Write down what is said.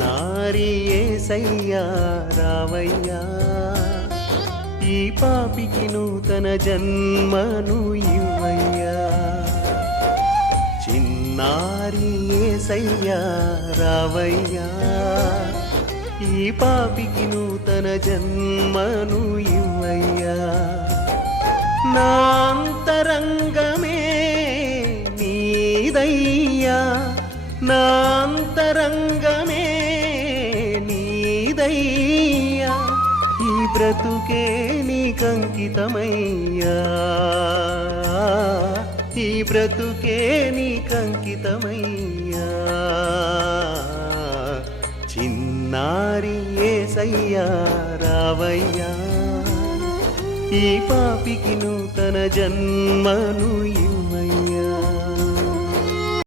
చిన్నారి యేసయ్యా రావయ్యా, ఈ పాపికి నూతన జన్మను ఇవ్వయ్యా. చిన్నారి యేసయ్యా రావయ్యా, ఈ పాపికి నూతన జన్మను ఇవ్వయ్యా. నా అంతరంగమే నీదయ్యా, నా అంతరంగమే నీదయ్యా, ఈ బ్రతుకే నీకంకితమయ్యా, ఈ బ్రతుకే నీకంకితమయ్యా. చిన్నారి యేసయ్యా రావయ్యా, ఈ పాపికి నూతన జన్మను